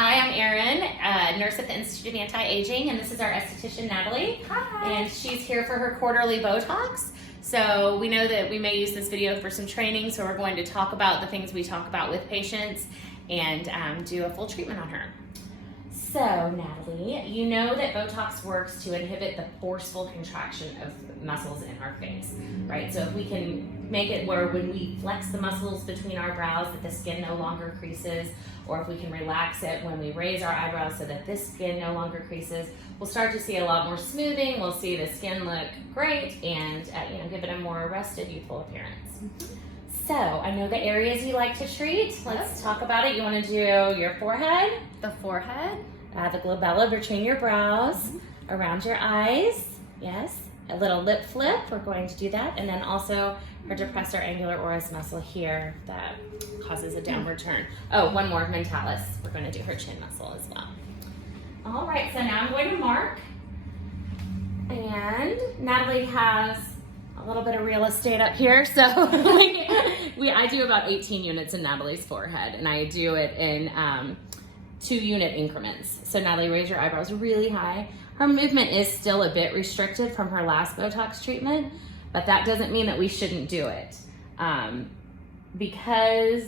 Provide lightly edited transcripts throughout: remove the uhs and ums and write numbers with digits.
Hi, I'm Erin, nurse at the Institute of Anti-Aging, and this is our esthetician, Natalie. Hi. And she's here for her quarterly Botox. So we know that we may use this video for some training, so we're going to talk about the things we talk about with patients and do a full treatment on her. So, Natalie, you know that Botox works to inhibit the forceful contraction of muscles in our face, right? So if we can make it where when we flex the muscles between our brows that the skin no longer creases, or if we can relax it when we raise our eyebrows so that this skin no longer creases, we'll start to see a lot more smoothing. We'll see the skin look great and give it a more arrested, youthful appearance. So I know the areas you like to treat. Let's talk about it. You want to do your forehead, The forehead. the glabella between your brows, around your eyes, yes. A little lip flip, we're going to do that. And then also our depressor angular oris muscle here that causes a downward turn. Oh, one more, mentalis. We're going to do her chin muscle as well. All right, so now I'm going to mark. And Natalie has a little bit of real estate up here. So I do about 18 units in Natalie's forehead, and I do it in 2-unit increments. So Natalie, raise your eyebrows really high. Her movement is still a bit restricted from her last Botox treatment, but that doesn't mean that we shouldn't do it. Because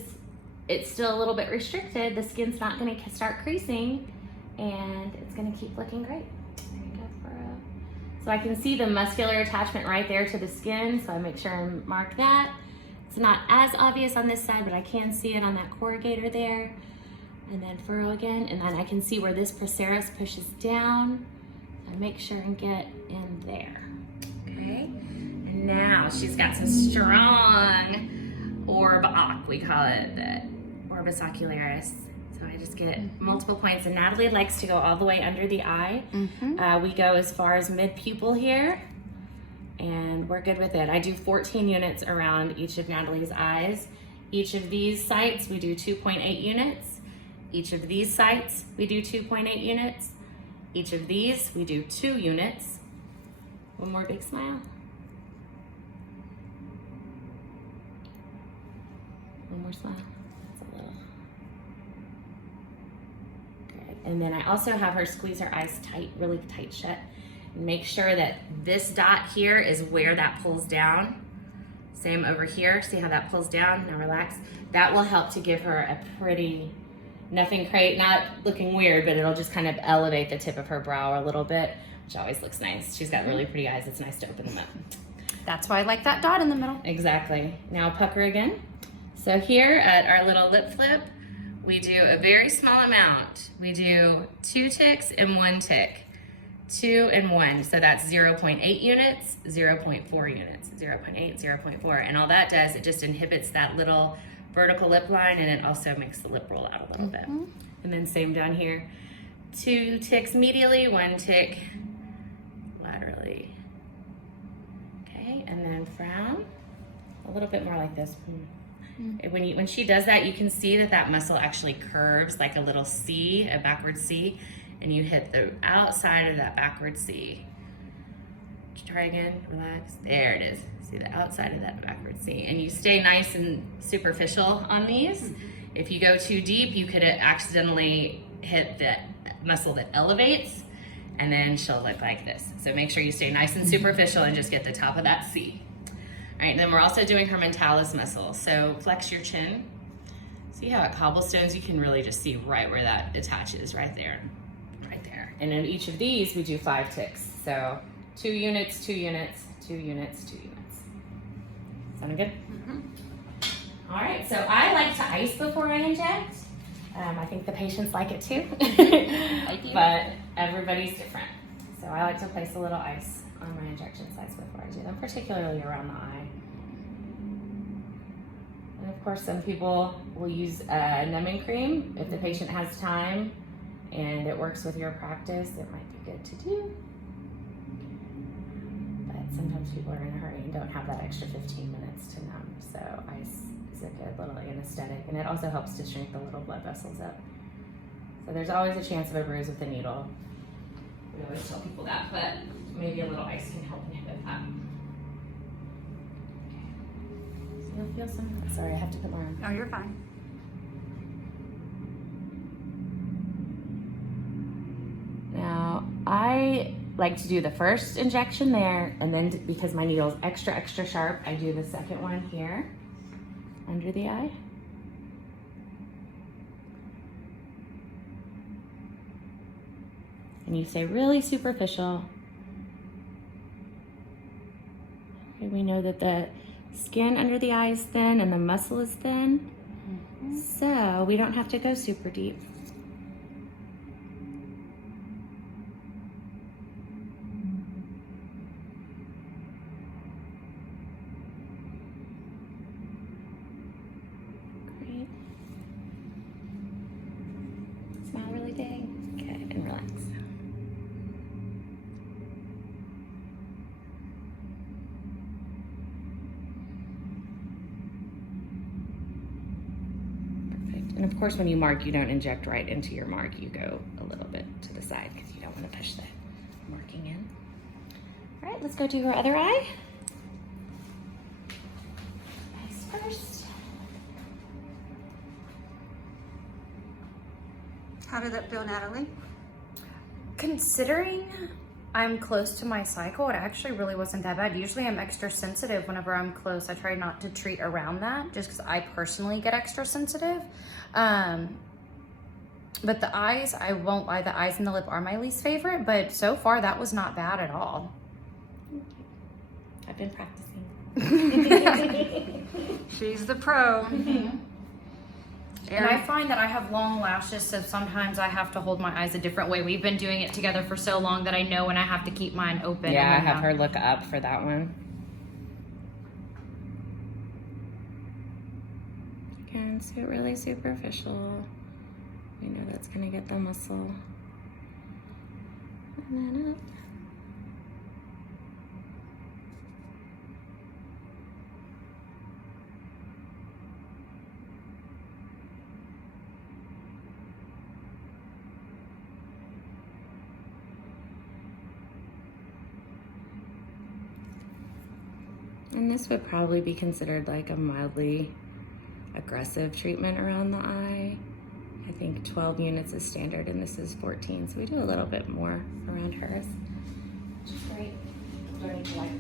it's still a little bit restricted, the skin's not gonna start creasing and it's gonna keep looking great. There you go, furrow. So I can see the muscular attachment right there to the skin, so I make sure and mark that. It's not as obvious on this side, but I can see it on that corrugator there. And then furrow again, and then I can see where this procerus pushes down. I make sure and get in there, okay? And now she's got some strong orb oc, we call it, the orbis ocularis. So I just get multiple points, and Natalie likes to go all the way under the eye. We go as far as mid-pupil here, and we're good with it. I do 14 units around each of Natalie's eyes. Each of these sites, we do 2.8 units. Each of these sites, we do 2.8 units. Each of these, we do 2 units. One more big smile. One more smile. That's a little. Good. And then I also have her squeeze her eyes tight, really tight shut. And make sure that this dot here is where that pulls down. Same over here. See how that pulls down? Now relax. That will help to give her a pretty, not looking weird, but it'll just kind of elevate the tip of her brow a little bit, which always looks nice. She's got really pretty eyes. It's nice to open them up. That's why I like that dot in the middle. Exactly. Now pucker again. So here at our little lip flip, we do a very small amount. We do 2 ticks and 1 tick. 2 and 1. So that's 0.8 units, 0.4 units, 0.8, 0.4. And all that does, it just inhibits that little vertical lip line, and it also makes the lip roll out a little bit. And then same down here. 2 ticks medially, 1 tick laterally. Okay, and then frown. A little bit more like this. When she does that, you can see that muscle actually curves like a little C, a backward C, and you hit the outside of that backward C. Try again, relax. There it is. See the outside of that backward C. And you stay nice and superficial on these. If you go too deep, you could accidentally hit the muscle that elevates, and then she'll look like this. So make sure you stay nice and superficial and just get the top of that C. All right, and then we're also doing her mentalis muscle. So flex your chin. See how at cobblestones, you can really just see right where that attaches, right there. Right there. And in each of these, we do 5 ticks. So 2 units, 2 units, 2 units, 2 units. Sound good? All right, so I like to ice before I inject. I think the patients like it too, but everybody's different. So I like to place a little ice on my injection sites before I do them, particularly around the eye. And of course, some people will use a numbing cream if the patient has time and it works with your practice. It might be good to do. Sometimes people are in a hurry and don't have that extra 15 minutes to numb, so ice is a good little anesthetic, and it also helps to shrink the little blood vessels up. So there's always a chance of a bruise with the needle. We always tell people that, but maybe a little ice can help inhibit that. Okay. So you'll feel some. Sorry, I have to put more on. No, you're fine. like to do the first injection there, and then because my needle is extra, extra sharp, I do the second one here under the eye. And you stay really superficial. Okay, we know that the skin under the eye is thin and the muscle is thin, so we don't have to go super deep. Great. Smile really big. Okay, and relax. And of course, when you mark, you don't inject right into your mark. You go a little bit to the side because you don't want to push the marking in. All right, let's go do our other eye. Eyes first. How did that feel, Natalie? Considering I'm close to my cycle, it actually really wasn't that bad. Usually I'm extra sensitive whenever I'm close. I try not to treat around that just because I personally get extra sensitive. But the eyes, I won't lie, the eyes and the lip are my least favorite, but so far that was not bad at all. I've been practicing. She's the pro. And I find that I have long lashes, so sometimes I have to hold my eyes a different way. We've been doing it together for so long that I know when I have to keep mine open. Yeah, I have her look up for that one. Again, so really superficial. We know that's gonna get the muscle. And then up. And this would probably be considered like a mildly aggressive treatment around the eye. I think 12 units is standard and this is 14, so we do a little bit more around hers, which is great. Learning to like.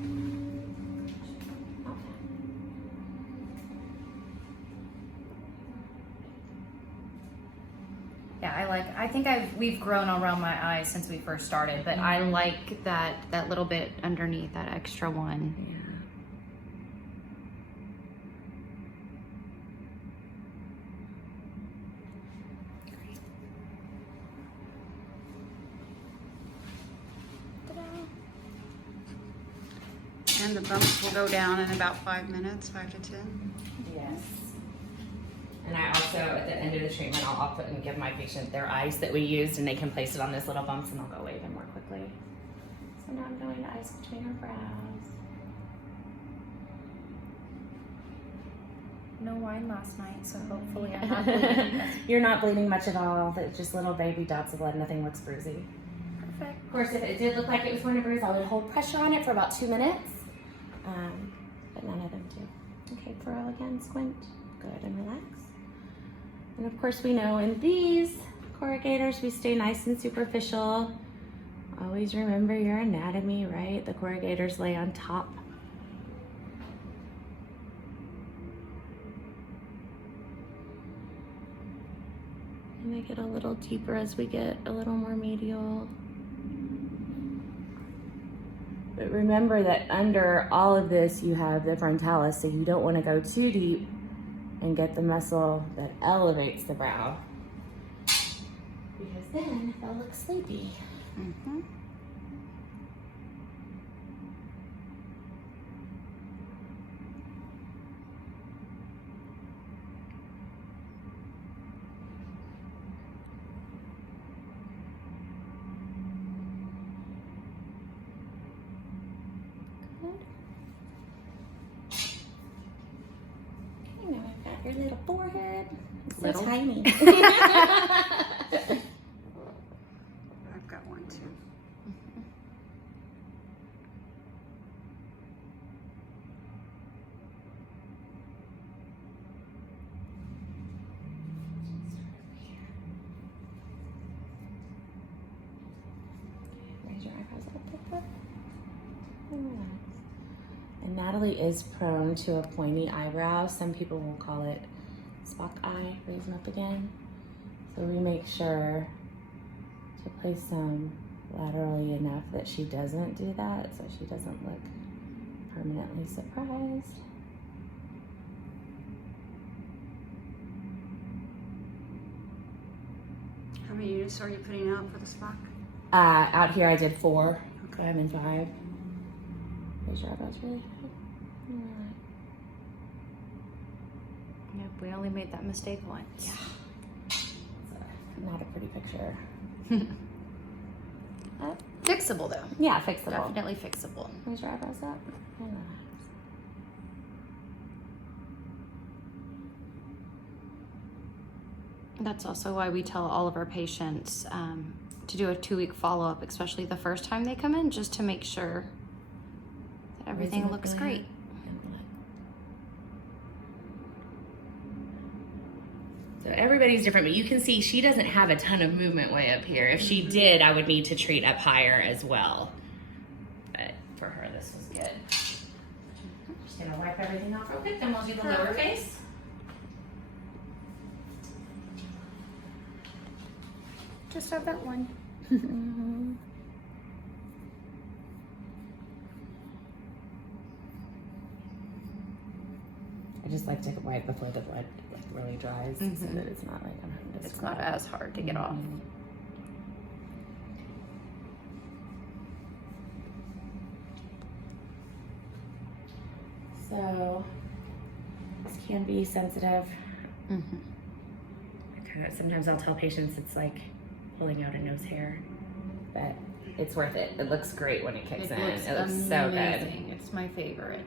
Yeah, I think we've grown around my eyes since we first started, but I like that little bit underneath, that extra one. Yeah. And the bumps will go down in about 5 minutes, 5 to 10. Yes. And I also, at the end of the treatment, I'll put and give my patient their ice that we used, and they can place it on those little bumps, and they'll go away even more quickly. So now I'm going to ice between her brows. No wine last night, so hopefully I'm not bleeding. You're not bleeding much at all. It's just little baby dots of blood. Nothing looks bruisey. Perfect. Of course, if it did look like it was going to bruise, I would hold pressure on it for about 2 minutes. But none of them do. Okay, furrow again, squint. Good, and relax. And of course, we know in these corrugators, we stay nice and superficial. Always remember your anatomy, right? The corrugators lay on top. And they get a little deeper as we get a little more medial. But remember that under all of this, you have the frontalis, so you don't want to go too deep and get the muscle that elevates the brow. Because then they'll look sleepy. Mm-hmm. Okay, now I've got your little forehead. It's Little? so tiny. I've got one too. Right Raise your eyebrows up, up. And relax. And Natalie is prone to a pointy eyebrow. Some people will call it Spock eye. Raise them up again. So we make sure to place them laterally enough that she doesn't do that, so she doesn't look permanently surprised. How many units are you putting out for the Spock? Out here I did 4. Okay. I'm in 5. Raise your eyebrows really high. Alright. Yep, we only made that mistake once. Yeah. It's not a pretty picture. Fixable though. Yeah, fixable. Definitely fixable. Raise your eyebrows up. And relax. That's also why we tell all of our patients to do a 2-week follow-up, especially the first time they come in, just to make sure that everything Raise looks them up great. and relax. So everybody's different, but you can see she doesn't have a ton of movement way up here. If she did, I would need to treat up higher as well. But for her, this was good. I'm just gonna wipe everything off real quick, then we'll do the lower face. Just have that one. I just like to wipe before the blood like really dries, so that it's not like I'm having to It's scrub. not as hard to get off. So this can be sensitive. Sometimes I'll tell patients it's like pulling out a nose hair, but it's worth it. It looks great when it kicks in. It looks so good. It's my favorite.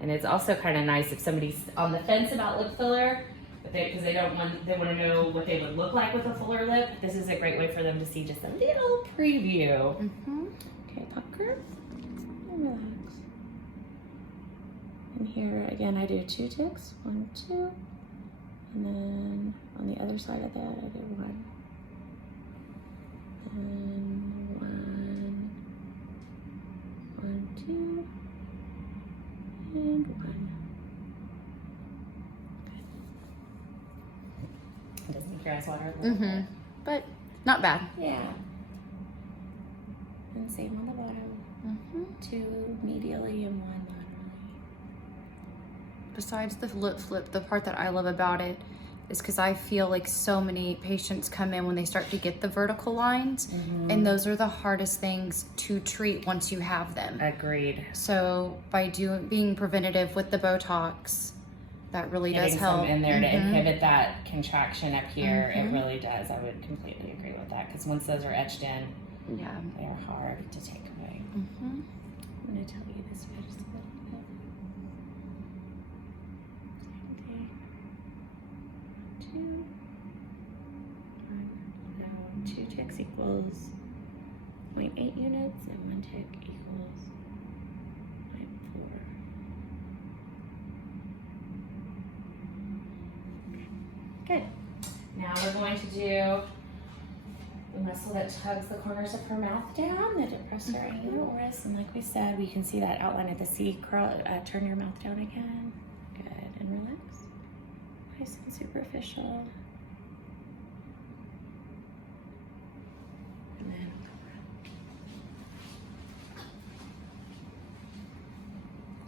And it's also kind of nice if somebody's on the fence about lip filler, but because they want to know what they would look like with a fuller lip. This is a great way for them to see just a little preview. Okay, pucker and relax. And here again, I do 2 ticks. 1, 2. And then on the other side of that, I do 1. And 1, 1, 2, and 1. It does make your eyes water a little bit. But not bad. Yeah. And same on the bottom. 2 medially and 1 laterally. Besides the lip flip, the part that I love about it is because I feel like so many patients come in when they start to get the vertical lines, and those are the hardest things to treat once you have them. Agreed. So by being preventative with the Botox, that really does Getting help. some in there to inhibit that contraction up here, it really does. I would completely agree with that, because once those are etched in, Yeah. they are hard to take away. I'm going to tell you this way just a little bit. Okay. 2. 1. Now 2 ticks equals 0.8 units, and 1 tick equals 0.4. Good. Now we're going to do the muscle that tugs the corners of her mouth down, the depressor angular oris, and like we said, we can see that outline at the C. Turn your mouth down again. Good, and relax. Nice and superficial. And then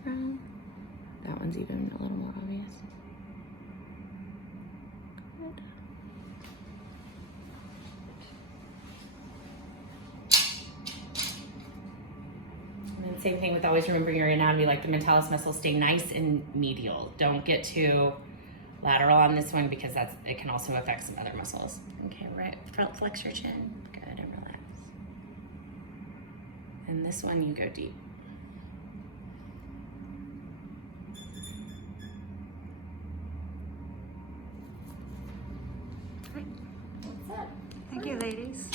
around. That one's even a little more obvious. Good. And then same thing with always remembering your anatomy, like the mentalis muscles stay nice and medial. Don't get too lateral on this one because it can also affect some other muscles. Okay, right, front flex your chin. Good, and relax. And this one you go deep. Thank you, ladies.